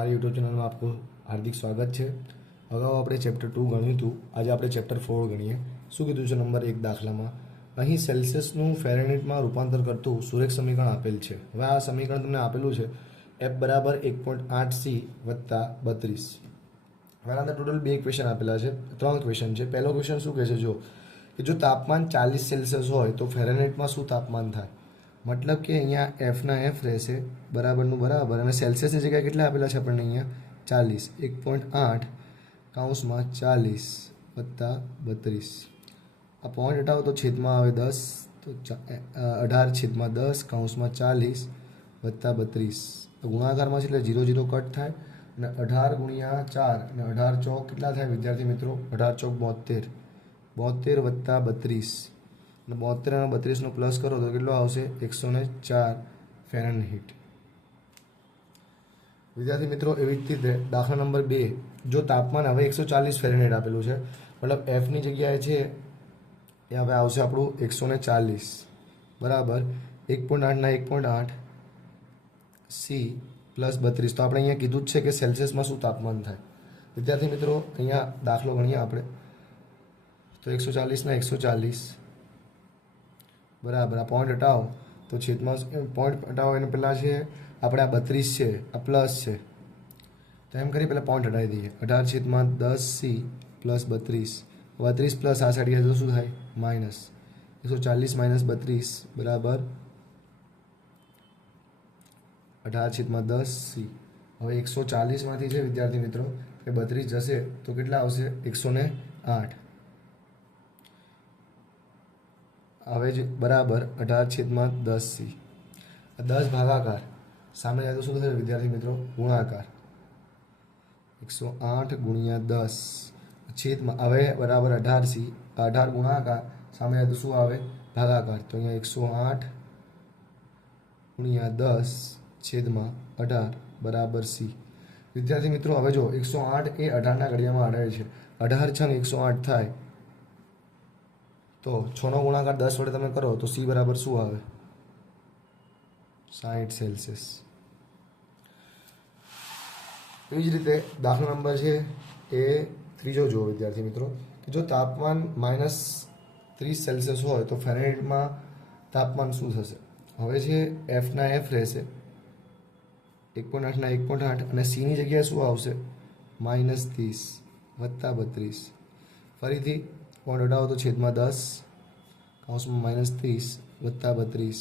મારી યુટ્યુબ ચેનલમાં આપનું હાર્દિક સ્વાગત છે. અગાઉ આપણે ચેપ્ટર ટુ ગણ્યું હતું. આજે આપણે ચેપ્ટર ફોર ગણીએ. શું કીધું છે નંબર એક દાખલામાં? અહીં સેલ્સિયસનું ફેરેનિટમાં રૂપાંતર કરતું સુરેખ સમીકરણ આપેલ છે. હવે આ સમીકરણ તમને આપેલું છે. એફ બરાબર એક પોઈન્ટ આઠ સી વત્તા બત્રીસ. હવે આના ટોટલ બે ક્વેશ્ચન આપેલા છે. ત્રણ ક્વેશ્ચન છે. પહેલો ક્વેશ્ચન શું કહે છે? જો કે જો તાપમાન ચાલીસ સેલ્સિયસ હોય તો ફેરેનહાઇટમાં શું તાપમાન થાય? મતલબ કે અહીંયા એફના એફ રહેશે, બરાબરનું બરાબર. અને સેલ્સિયસની જગ્યાએ કેટલા આપેલા છે આપણને અહીંયા? ચાલીસ. એક પોઈન્ટ આઠ કાઉન્સમાં ચાલીસ વત્તા બત્રીસ. આ પોઈન્ટ હટાવો તો છેદમાં આવે દસ, તો અઢાર છેદમાં દસ કાઉન્સમાં ચાલીસ વત્તા બત્રીસ. ગુણાકારમાં છે એટલે જીરો જીરો કટ થાય અને અઢાર ગુણ્યા ચાર અને અઢાર ચોક કેટલા થાય વિદ્યાર્થી મિત્રો? અઢાર ચોક બોતેર બોતેર વત્તા બત્રીસ. બોતેર અને બત્રીસનો પ્લસ કરો તો કેટલો આવશે? એકસો ને ચાર ફેરનહીટ વિદ્યાર્થી મિત્રો, એવી જ રીતે દાખલા નંબર બે, જો તાપમાન હવે એકસો ચાલીસ ફેરનહીટ આપેલું છે, મતલબ એફની જગ્યાએ છે, એ હવે આવશે આપણું એકસો ને ચાલીસ. બરાબર? એક પોઈન્ટ આઠના એક પોઈન્ટ આઠ સી પ્લસ બત્રીસ. તો આપણે અહીંયા કીધું જ છે કે સેલ્સિયસમાં શું તાપમાન થાય. વિદ્યાર્થી મિત્રો, અહીંયા દાખલો ગણીએ આપણે. તો એકસો ચાલીસના એકસો ચાલીસ. બરાબર. આ પોઈન્ટ હટાવો. તો છેદમાં પોઈન્ટ હટાવો એને પહેલાં છે, આપણે આ બત્રીસ છે, આ પ્લસ છે. તો એમ કરી પહેલાં પોઈન્ટ હટાવી દઈએ. અઢાર છેદમાં દસ સી પ્લસ બત્રીસ. બત્રીસ પ્લસ આ સાઈડ તો શું થાય? માઇનસ એકસો ચાલીસ માઇનસ બત્રીસ, બરાબર. અઢાર છેદમાં દસ સી. હવે એકસો ચાલીસમાંથી છે, વિદ્યાર્થી મિત્રો કે બત્રીસ જશે. તો કેટલા આવશે? એકસો આઠ. હવે જ બરાબર અઢાર છેદમાં દસ સી. દસ ભાગાકાર. સામે જાય તો શું થશે વિદ્યાર્થી મિત્રો? ગુણાકાર. એકસો આઠ ગુણ્યા દસ. છેદમાં હવે બરાબર અઢાર સી. અઢાર ગુણાકાર. સામે જાય તો શું આવે? ભાગાકાર. તો અહીંયા એકસો આઠ ગુણ્યા દસ છેદમાં અઢાર બરાબર સી. વિદ્યાર્થી મિત્રો, હવે જો એકસો આઠ એ અઢારના ઘડિયામાં અઢાર છે. અઢાર છંગ એકસો આઠ થાય. તો છનો ગુણાકાર દસ વડે તમે કરો તો સી બરાબર શું આવે? સાઠ સેલ્સિયસ. એવી જ રીતે દાખલો નંબર છે એ ત્રીજો જુઓ વિદ્યાર્થી મિત્રો. કે જો તાપમાન માઇનસ ત્રીસ સેલ્સિયસ હોય તો ફેરેનહાઇટમાં તાપમાન શું થશે? હવે છે એફના એફ રહેશે. એક પોઈન્ટ આઠના એક પોઈન્ટ આઠ અને સીની જગ્યાએ શું આવશે? માઇનસ ત્રીસ વત્તા બત્રીસ. ફરીથી પોઈન્ટ હટાવો તો છેદમાં દસ કાઉન્સમાં માઇનસ ત્રીસ, વત્તા બત્રીસ.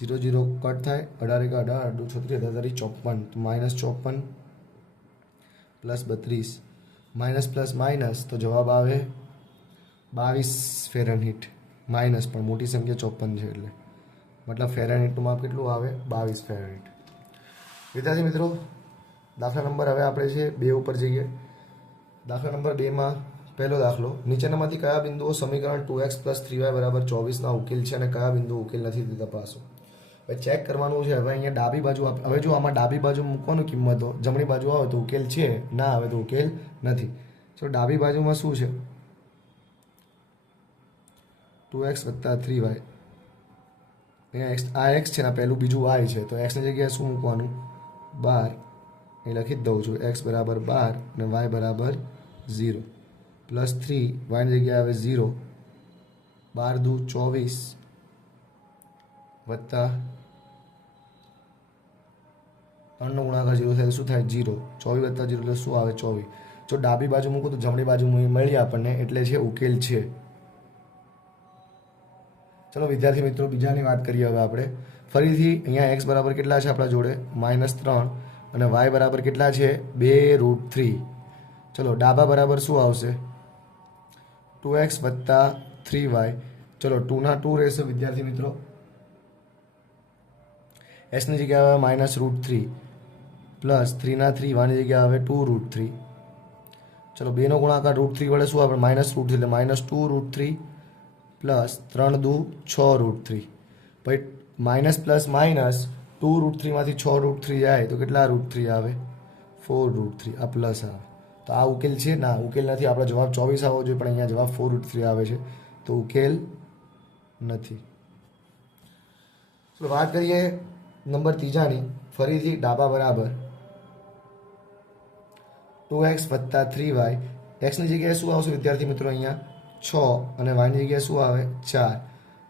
જીરો જીરો કટ થાય, અઢાર એક અઢાર અઢું છત્રીસ અઢાર તારીખ ચોપન. તો માઇનસ ચોપન પ્લસ બત્રીસ. માઇનસ પ્લસ માઇનસ તો જવાબ આવે બાવીસ ફેરનહીટ માઇનસ પણ મોટી સંખ્યા ચોપન છે એટલે. મતલબ ફેરનહીટનું માપ કેટલું આવે? બાવીસ ફેરનહીટ વિદ્યાર્થી મિત્રો, દાખલા નંબર હવે આપણે છે બે ઉપર જઈએ. દાખલા નંબર બેમાં પહેલો દાખલો. નીચેનામાંથી કયા બિંદુઓ સમીકરણ two x plus three y બરાબર ચોવીસના ઉકેલ છે અને કયા બિંદુ ઉકેલ નથી તે તપાસો? હવે ચેક કરવાનું છે. હવે અહીંયા ડાબી બાજુ હવે જો આમાં ડાબી બાજુ મૂકવાનું કિંમતો, જમણી બાજુ આવે તો ઉકેલ છે, ના આવે તો ઉકેલ નથી. તો ડાબી બાજુમાં શું છે? ટુ એક્સ વત્તા થ્રી વાય. અહીંયા એક્સ આ એક્સ છે ને પહેલું બીજું વાય છે. તો એક્સની જગ્યાએ શું મૂકવાનું? બાર. એ લખી જ દઉં છું. એક્સ બરાબર બાર અને વાય બરાબર ઝીરો. પ્લસ થ્રી વાયની જગ્યાએ આવે ઝીરો, બાર દુ ચોવીસ, વત્તા ત્રણનો ગુણાકાર જીરો થાય શું થાય? જીરો ચોવીસ વત્તા જીરો એટલે શું આવે? ચોવીસ. જો ડાબી બાજુ મૂકું તો જમણી બાજુ મળી આપણને એટલે છે ઉકેલ છે. ચલો વિદ્યાર્થી મિત્રો, બીજાની વાત કરીએ હવે આપણે. ફરીથી અહીંયા એક્સ બરાબર કેટલા છે આપણા જોડે? માઇનસ ત્રણ અને વાય બરાબર કેટલા છે? બે રૂટ થ્રી. ચલો ડાબા બરાબર શું આવશે? ટુ એક્સ વત્તા થ્રી વાય. ચલો ટુના ટુ રહેશે, વિદ્યાર્થી મિત્રો. એસની જગ્યાએ આવે માઇનસ રૂટ થ્રી. પ્લસ થ્રીના થ્રી વાની જગ્યાએ આવે ટુ રૂટ થ્રી. ચલો, બેનો ગુણાકાર રૂટ થ્રી વડે શું આપણે માઇનસ રૂટ એટલે minus two root three plus ત્રણ દુ છ રૂટ થ્રી. પછી minus plus minus two root થ્રીમાંથી છ રૂટ થ્રી જાય, તો કેટલા રૂટ થ્રી આવે? Four root three. આ પ્લસ આવે. તો આ ઉકેલ છે. ના, ઉકેલ નથી. આપણો જવાબ ચોવીસ આવવો જોઈએ, પણ અહીંયા જવાબ ફોર રૂટ થ્રી આવે છે. તો ઉકેલ નથી. ચલો વાત કરીએ નંબર ત્રીજાની. ફરીથી ડાબા બરાબર. ટુ એક્સ વત્તા થ્રી વાય. એક્સની જગ્યાએ શું આવશે વિદ્યાર્થી મિત્રો અહીંયા? છ. અને વાયની જગ્યાએ શું આવે? ચાર.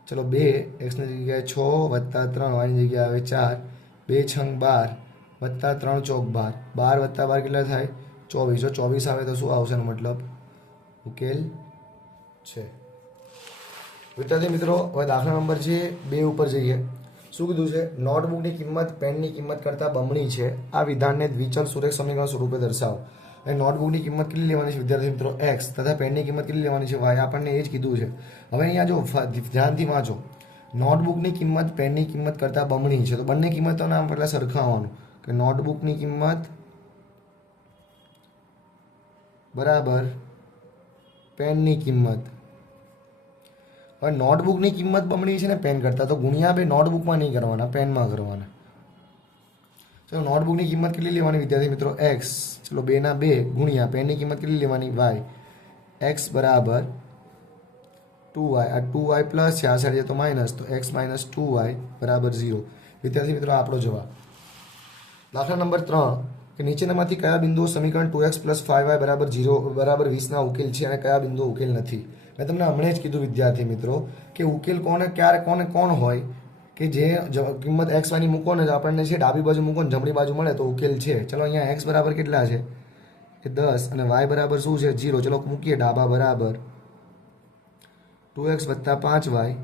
ચલો બે એક્સની જગ્યાએ છ વત્તા ત્રણ, વાયની જગ્યાએ આવે ચાર. બે છંગ બાર વત્તા ત્રણ ચોક બાર. બાર વત્તા બાર કેટલા થાય? ચોવીસ જો ચોવીસ આવે તો શું આવશે એનો મતલબ? ઉકેલ છે. વિદ્યાર્થી મિત્રો, હવે દાખલા નંબર છે, બે ઉપર જઈએ. શું કીધું છે? નોટબુકની કિંમત, પેનની કિંમત કરતાં બમણી છે. આ વિધાનને દ્વિચલ સુરેખ સમીકરણ સ્વરૂપે દર્શાવો. અને નોટબુકની કિંમત કેટલી લેવાની છે? વિદ્યાર્થી મિત્રો, એક્સ. તથા પેનની કિંમત કેટલી લેવાની છે? વાય. આપણને એ જ કીધું છે. હવે અહીંયા જો ધ્યાનથી વાંચો. નોટબુકની કિંમત, પેનની કિંમત કરતાં બમણી છે. તો બંને કિંમતોના આમ પહેલાં સરખાવવાનું કે નોટબુકની કિંમત બરાબર. પેનની કિંમત. હવે નોટબુકની કિંમત બમણી છે ને પેન કરતાં, તો ગુણ્યા બે નોટબુકમાં નહીં કરવાના પેનમાં કરવાના. ચલો નોટબુકની કિંમત કેટલી લેવાની, વિદ્યાર્થી મિત્રો? એક્સ ચલો બેના બે ગુણ્યા પેનની કિંમત કેટલી લેવાની? વાય એક્સ બરાબર ટુ વાય આ ટુ વાય પ્લસ છે, આ સાઈડ તો માઇનસ તો એક્સ માઇનસ ટુ વાય બરાબર ઝીરો વિદ્યાર્થી મિત્રો આપણો જવાબ. દાખલા નંબર ત્રણ. કે નીચેનામાંથી કયા બિંદુઓ સમીકરણ two x plus five y બરાબર ઝીરો બરાબર વીસના ઉકેલ છે અને કયા બિંદુઓ ઉકેલ નથી? મેં તમને હમણાં જ કીધું, વિદ્યાર્થી મિત્રો, કે ઉકેલ કોને, ક્યારે કોને, કોણ હોય, કે જે કિંમત એક્સ વાયની મૂકો ને આપણને છે ડાબી બાજુ મૂકો ને જમણી બાજુ મળે તો ઉકેલ છે. ચલો અહીંયા એક્સ બરાબર કેટલા છે? એ દસ અને વાય બરાબર શું છે? જીરો ચલો મૂકીએ ડાબા બરાબર. ટુ એક્સ વત્તા પાંચ વાય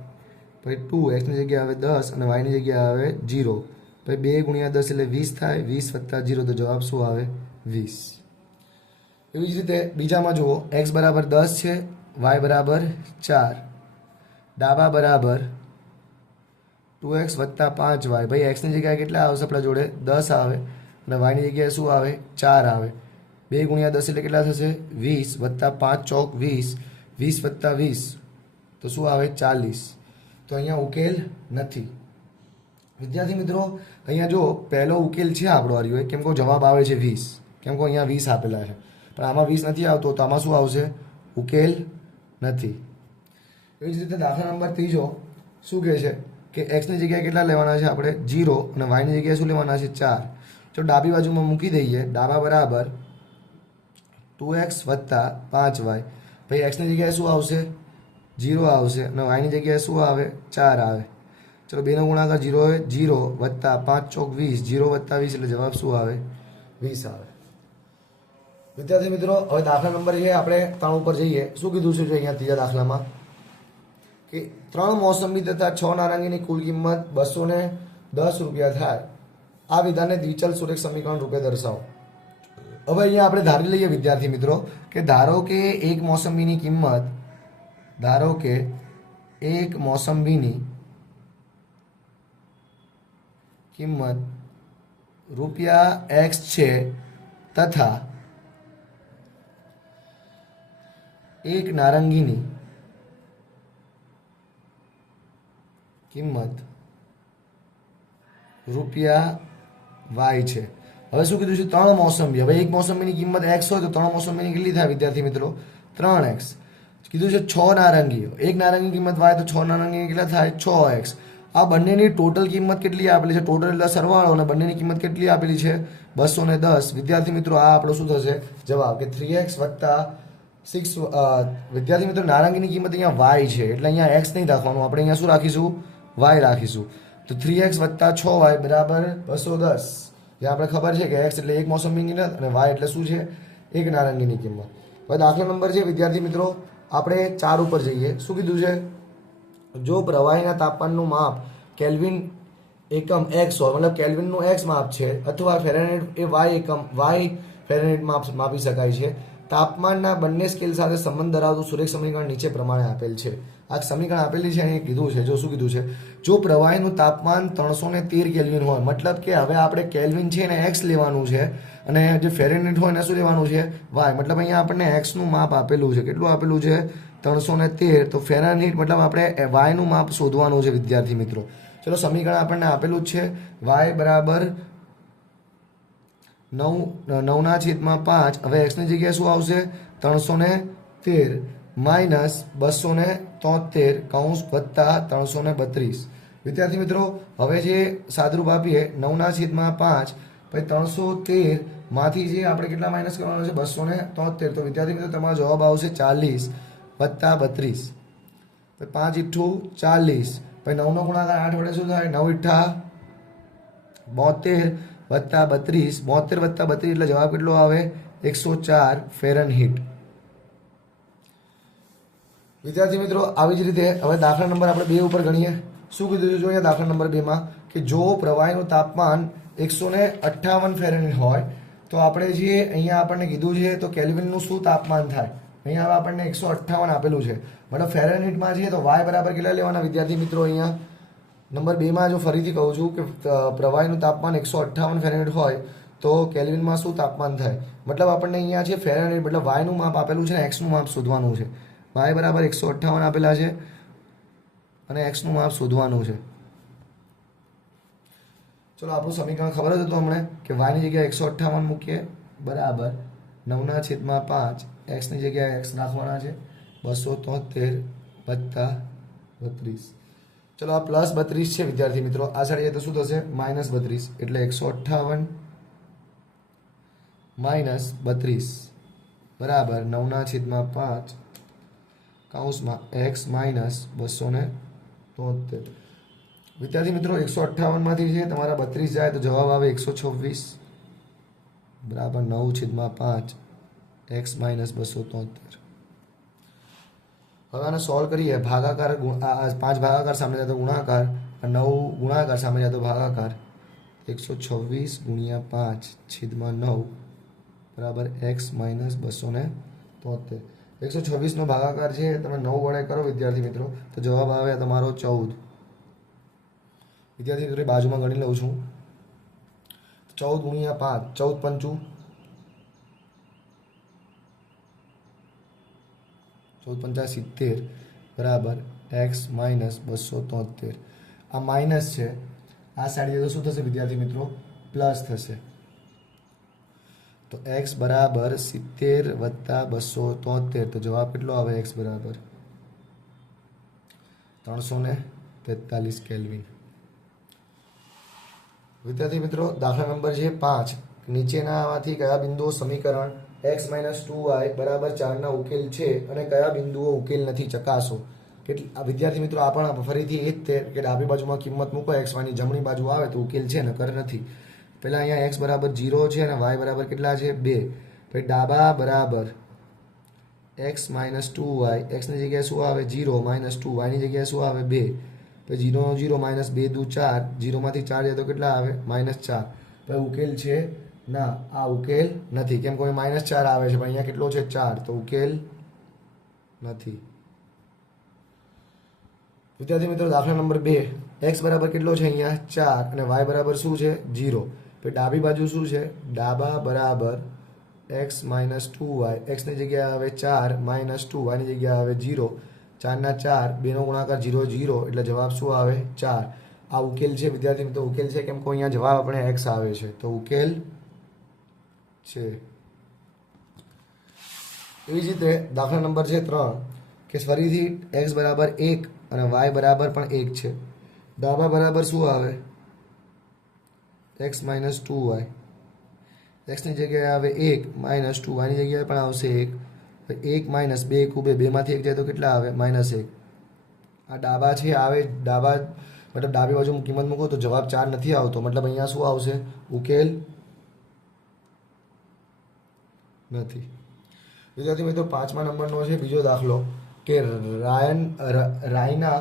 પછી ટુ એક્સની જગ્યાએ આવે દસ અને વાયની જગ્યાએ આવે જીરો પછી બે ગુણ્યા દસ એટલે વીસ થાય, વીસ વત્તા જીરો, તો જવાબ શું આવે? વીસ. એવી જ રીતે બીજામાં જુઓ, એક્સ બરાબર દસ છે, વાય બરાબર ચાર. ડાબા બરાબર ટુ એક્સ વત્તા પાંચ વાય. ભાઈ, એક્સની જગ્યાએ કેટલા આવશે? આપણા જોડે દસ આવે. અને વાયની જગ્યાએ શું આવે? ચાર આવે. બે ગુણ્યા દસ એટલે કેટલા થશે? વીસ વત્તા પાંચ ચોક વીસ. વીસ વત્તા વીસ. તો શું આવે? ચાલીસ. તો અહીંયા ઉકેલ નથી. વિદ્યાર્થી મિત્રો, અહીંયા જો પહેલો ઉકેલ છે આપણો હરિયો કેમ કે જવાબ આવે છે વીસ. કેમ કે અહીંયા વીસ આપેલા છે. પણ આમાં વીસ નથી આવતો, તો આમાં શું આવશે? ઉકેલ નથી. એવી જ રીતે દાખલા નંબર ત્રીજો શું કહે છે? કે એક્સની જગ્યાએ કેટલા લેવાના છે આપણે? જીરો અને વાયની જગ્યાએ શું લેવાના છે? ચાર. જો ડાબી બાજુમાં મૂકી દઈએ, ડાબા બરાબર ટુ એક્સ વત્તા પાંચ વાય ભાઈ એક્સની જગ્યાએ શું આવશે? જીરો આવશે. અને વાયની જગ્યાએ શું આવે? ચાર આવે. ચલો બેનો ગુણાકાર જીરો જીરો વત્તા પાંચ ચોક વીસ, જીરો વત્તા વીસ એટલે જવાબ શું આવે? વીસ આવે. વિદ્યાર્થી મિત્રો, હવે દાખલા નંબર છે આપણે ત્રણ ઉપર જઈએ. શું કીધું છે અહીંયા ત્રીજા દાખલામાં? કે ત્રણ મોસંબી તથા છ નારંગીની કુલ કિંમત બસો ને દસ રૂપિયા થાય. આ વિધાનને દ્વિચલ સુરેખ સમીકરણ રૂપે દર્શાવો. હવે અહીંયા આપણે ધારી લઈએ વિદ્યાર્થી મિત્રો, કે ધારો કે એક મોસંબીની કિંમત, ધારો કે એક મોસંબીની કિંમત રૂપિયા એક્સ છે તથા એક નારંગીની કિંમત રૂપિયા વાય છે. હવે શું કીધું છે? ત્રણ મોસંબી. હવે એક મોસંબીની કિંમત એક્સ હોય તો ત્રણ મોસંબીની કેટલી થાય વિદ્યાર્થી મિત્રો? ત્રણ એક્સ કીધું છે છ નારંગીઓ. એક નારંગી કિંમત વાય તો છ નારંગી કેટલા થાય? છ એક્સ આ બંનેની ટોટલ કિંમત કેટલી આપેલી છે? ટોટલ એટલે સરવાળો અને બંનેની કિંમત કેટલી આપેલી છે? બસો ને દસ. વિદ્યાર્થી મિત્રો, આ આપણો શું થશે? જવાબ કે થ્રી એક્સ વત્તા સિક્સ વિદ્યાર્થી મિત્રો, નારંગીની કિંમત અહીંયા વાય છે. એટલે અહીંયા એક્સ નહીં રાખવાનું. આપણે અહીંયા શું રાખીશું? વાય રાખીશું. તો થ્રી એક્સ વત્તા છ વાય બરાબર બસો દસ. જે આપણે ખબર છે કે એક્સ એટલે એક મોસંબીની કિંમત અને વાય એટલે શું છે? એક નારંગીની કિંમત. હવે દાખલો નંબર છે, વિદ્યાર્થી મિત્રો. આપણે ચાર ઉપર જઈએ. શું કીધું છે? જો પ્રવાહીના તાપમાનનું માપ કેલ્વિન એકમ એક્સ હોય, મતલબ કેલ્વિનનું એક્સ માપ છે, અથવા ફેરેનેટ એ વાય એકમ, વાય ફેરેનેટ માપ માપી શકાય છે, તાપમાનના બંને સ્કેલ સાથે સંબંધ ધરાવતું સુરેખ સમીકરણ નીચે પ્રમાણે આપેલ છે. આ સમીકરણ આપેલી છે એને કીધું છે, જો શું કીધું છે? જો પ્રવાહીનું તાપમાન ત્રણસો ને તેર કેલ્વિન હોય, મતલબ કે હવે આપણે કેલ્વિન છે એને એક્સ લેવાનું છે અને જે ફેરેનેટ હોય એને શું લેવાનું છે? વાય. મતલબ અહીંયા આપણને એક્સનું માપ આપેલું છે. કેટલું આપેલું છે? ત્રણસો ને તેર. તો ફેરાનહીટ મતલબ આપણે વાયનું માપ શોધવાનું છે, વિદ્યાર્થી મિત્રો. ચલો સમીકરણ આપણને આપેલું જ છે. વાય બરાબર નવ, નવના છેદમાં પાંચ. હવે એક્સની જગ્યાએ શું આવશે? ત્રણસો ને તેર માઇનસ બસો ને તોતેર કૌંસ વત્તા ત્રણસો ને બત્રીસ. વિદ્યાર્થી મિત્રો, હવે જે સાદરૂપ આપીએ, નવના છેદમાં પાંચ, પછી ત્રણસો તેરમાંથી જે આપણે કેટલા માઇનસ કરવાનો છે? બસો ને તોતેર. તો વિદ્યાર્થી મિત્રો, તમારો જવાબ આવશે ચાલીસ. વત્તા બત્રીસ. પાંચ ઇઠ્ઠું ચાલીસ. પછી નવનો ગુણાકાર આઠ વડે શું થાય? નવ ઇઠ્ઠા બોતેર વત્તા બત્રીસ. બોતેર વત્તા બત્રીસ એટલે જવાબ કેટલો આવે? એકસો ચાર ફેરન હિટ વિદ્યાર્થી મિત્રો, આવી જ રીતે હવે દાખલા નંબર આપણે બે ઉપર ગણીએ. શું કીધું છે જો અહીંયા દાખલા નંબર બેમાં કે જો પ્રવાહીનું તાપમાન એકસો ને અઠ્ઠાવન ફેરન હોય, તો આપણે જે અહીંયા આપણને કીધું છે, તો કેલ્વિનનું શું તાપમાન થાય? અહીંયા હવે આપણને એકસો અઠ્ઠાવન આપેલું છે. મતલબ ફેરનહીટમાં છે તો વાય બરાબર કેટલા લેવાના વિદ્યાર્થી મિત્રો અહીંયા? નંબર બેમાં જો ફરીથી કહું છું કે પ્રવાહીનું તાપમાન એકસો અઠ્ઠાવન ફેરનહીટ હોય, તો કેલ્વિનમાં શું તાપમાન થાય? મતલબ આપણને અહીંયા છે ફેરનહીટ મતલબ વાયનું માપ આપેલું છે ને એક્સનું માપ શોધવાનું છે. વાય બરાબર એકસો અઠ્ઠાવન આપેલા છે અને એક્સનું માપ શોધવાનું છે. ચલો, આપણું સમીકરણ ખબર જ હતું હમણાં કે વાયની જગ્યાએ એકસો અઠ્ઠાવન મૂકીએ. બરાબર, નવના છેદમાં પાંચ. એક્સની જગ્યાએ એક્સ નાખવાના છે. બસો તોતેર વત્તા બત્રીસ. ચલો, આ પ્લસ બત્રીસ છે, વિદ્યાર્થી મિત્રો. આ સાઈડ તો શું થશે? માઇનસ બત્રીસ. એટલે એકસો અઠ્ઠાવન માઇનસ બત્રીસ. બરાબર, નવના છેદમાં પાંચ કાઉન્સમાં એક્સ માઇનસ બસો ને તોતેર. વિદ્યાર્થી મિત્રો, એકસો અઠ્ઠાવનમાંથી છે તમારા બત્રીસ જાય તો જવાબ આવે એકસો છવ્વીસ. બરાબર, નવ છેદમાં પાંચ. એક્સ માઇનસ બસો તોતેર હવે આને સોલ્વ કરીએ. ભાગાકાર પાંચ ભાગાકાર સામે જતો ગુણાકાર નવ ગુણાકાર સામે જતો ભાગાકાર. એકસો છવ્વીસ ગુણ્યા પાંચ છેદમાં નવ, બરાબર એક્સ માઇનસ બસો ને તોતેર એકસો છવ્વીસનો ભાગાકાર છે, તમે નવ વડે કરો વિદ્યાર્થી મિત્રો, તો જવાબ આવે તમારો ચૌદ. વિદ્યાર્થી મિત્રો બાજુમાં ગણી લઉં છું. ચૌદ ગુણ્યા પાંચ, ચૌદ પંચું. ચૌદ પંચા સિત્તેર બરાબર એક્સ માઇનસ બસો તોતેર. આ માઇનસ છે. આ સાઈડ તો શું થશે વિદ્યાર્થી મિત્રો? પ્લસ થશે. તો એક્સ બરાબર સિત્તેર વત્તા બસો તોતેર. તો જવાબ કેટલો આવે એક્સ બરાબર? ત્રણસો ને તેતાલીસ કેલ્વિન. વિદ્યાર્થી મિત્રો, દાખલા નંબર છે પાંચ. નીચેનામાંથી કયા બિંદુઓ સમીકરણ એક્સ માઇનસ ટુ વાય બરાબર ચારના ઉકેલ છે અને કયા બિંદુઓ ઉકેલ નથી? ચકાસો. કેટલી, આ વિદ્યાર્થી મિત્રો, આ પણ ફરીથી એ જ તે કે ડાબી બાજુમાં કિંમત મૂકો એક્સ વાયની જમણી બાજુ આવે તો ઉકેલ છે, નકર નથી. પહેલાં અહીંયા એક્સ બરાબર જીરો છે અને વાય બરાબર કેટલા છે? બે. પછી ડાબા બરાબર એક્સ માઇનસ ટુ વાય એક્સની જગ્યાએ શું આવે? જીરો માઇનસ ટુ વાયની જગ્યાએ શું આવે? બે. પછી જીરો જીરો માઇનસ બે દુ ચાર જીરોમાંથી ચાર જાય તો કેટલા આવે? માઇનસ ચાર. પછી ઉકેલ છે ના, આ ઉકેલ નથી. કેમ કોઈ માઇનસ ચાર આવે છે, પણ અહીંયા કેટલો છે? ચાર. તો ઉકેલ નથી. વિદ્યાર્થી મિત્રો, દાખલા નંબર બે. એક્સ બરાબર કેટલો છે અહીંયા? ચાર. અને વાય બરાબર શું છે? જીરો પછી ડાબી બાજુ શું છે? ડાબા બરાબર એક્સ માઇનસ ટુ વાય એક્સની જગ્યાએ આવે ચાર માઇનસ ટુ વાયની જગ્યાએ આવે જીરો ચારના ચાર, બેનો ગુણાકાર જીરો જીરો એટલે જવાબ શું આવે? ચાર. આ ઉકેલ છે, વિદ્યાર્થી મિત્રો, ઉકેલ છે. કેમ કે અહીંયા જવાબ આપણે એક્સ આવે છે. તો ઉકેલ છે. એવી જ રીતે દાખલા નંબર છે ત્રણ, કે ફરીથી એક્સ બરાબર એક અને વાય બરાબર પણ એક છે. ડાબા બરાબર શું આવે? એક્સ માઇનસ ટુ વાય એક્સની જગ્યાએ આવે એક માઇનસ ટુ વાયની જગ્યાએ પણ આવશે એક. એક માઇનસ બે કુબે બેમાંથી એક જાય તો કેટલા આવે? માઇનસ એક. આ ડાબા છે, આવે ડાબા, મતલબ ડાબી બાજુ કિંમત મૂકો તો જવાબ ચાર નથી આવતો. મતલબ અહીંયા શું આવશે? ઉકેલ નથી. વિદ્યાર્થી મિત્રો, પાંચમા નંબરનો છે બીજો દાખલો કે રાયન રાયના,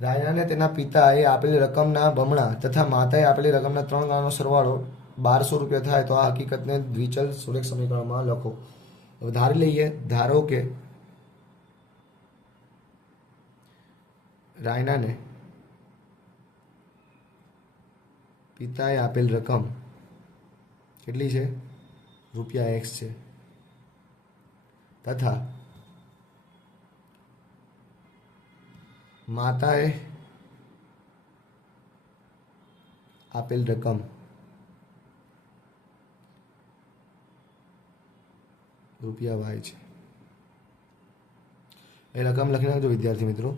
રાયનાને તેના પિતાએ આપેલી રકમના બમણા તથા માતાએ આપેલી રકમના ત્રણ ગણાનો સરવાળો બારસો રૂપિયા થાય તો આ હકીકતને દ્વિચલ સુરેખ સમીકરણમાં લખો. હવે ધારી લઈએ, ધારો કે રાયનાને પિતાએ આપેલ રકમ કેટલી છે? રૂપિયા એક્સ છે. તથા માતાએ આપેલ રકમ રૂપિયા વાય છે. એ રકમ લખી નાખજો વિદ્યાર્થી મિત્રો.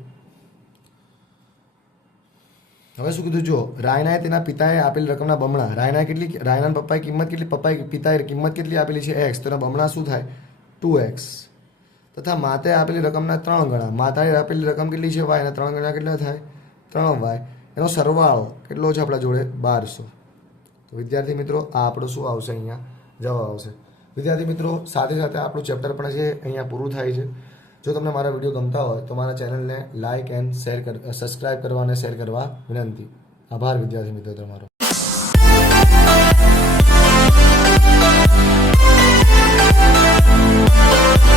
હવે શું કીધું, જો, રાયનાએ તેના પિતાએ આપેલી રકમના બમણા, રાયનાએ કેટલી રાયના પપ્પાએ કિંમત કેટલી, પપ્પાએ પિતાએ કિંમત કેટલી આપેલી છે? એક્સ. તેના બમણા શું થાય? Two x. તથા માતાએ આપેલી રકમના ત્રણ ગણા. માતાએ આપેલી રકમ કેટલી છે? વાય. એના ત્રણ ગણા કેટલા થાય? ત્રણ વાય. એનો સરવાળો કેટલો છે આપણા જોડે? બારસો. તો વિદ્યાર્થી મિત્રો, આ આપણો શું આવશે અહીંયા? જવાબ આવશે. વિદ્યાર્થી મિત્રો, સાથે સાથે આપણું ચેપ્ટર પણ છે, અહીંયા પૂરું થાય છે. જો તમને મારા વીડિયો ગમતા હોય તો મારા ચેનલને લાઇક એન્ડ શેર કર સબસ્ક્રાઇબ કરવા અને શેર કરવા વિનંતી. આભાર વિદ્યાર્થી મિત્રો તમારો. Thank